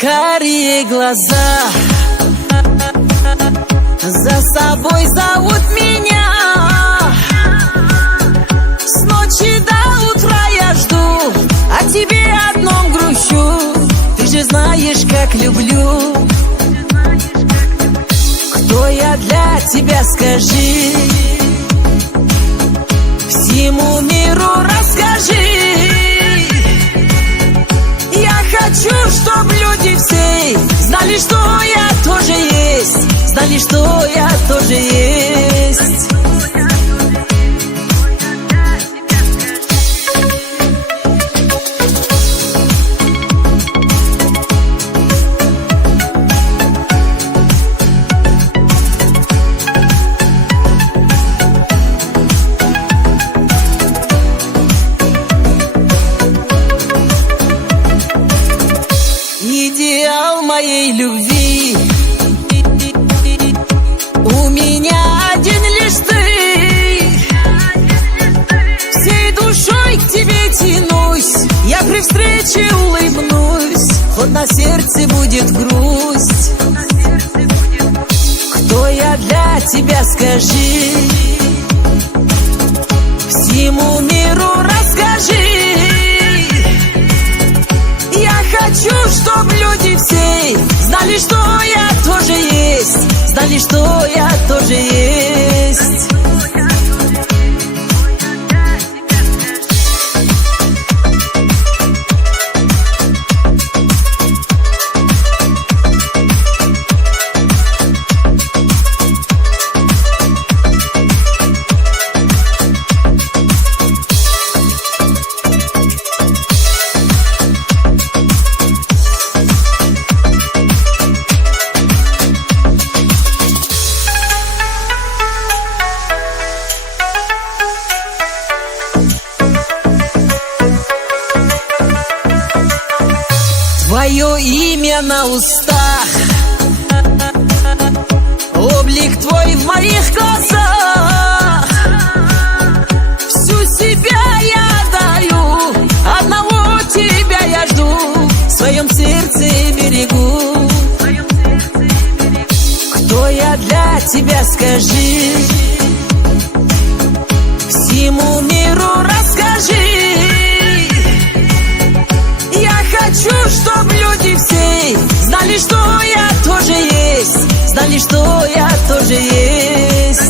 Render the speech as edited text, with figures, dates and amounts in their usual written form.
карие глаза за собой зовут меня. С ночи до утра я жду, о тебе одном грущу. Ты же знаешь, как люблю. Кто я для тебя, скажи, всему миру расскажи. Я хочу, чтоб люди все знали, что я тоже есть, знали, что я тоже есть. Идеал моей любви у меня один лишь ты. Всей душой к тебе тянусь, я при встрече улыбнусь, хоть на сердце будет грусть. Кто я для тебя, скажи, всему миру расскажи. Хочу, чтоб люди все знали, что я тоже есть, знали, что я тоже есть. Твое имя на устах, облик твой в моих глазах. Всю себя я даю, одного тебя я жду, в своем сердце берегу. Кто я для тебя, скажи, всему миру расскажи. Хочу, чтоб люди все знали, что я тоже есть, знали, что я тоже есть.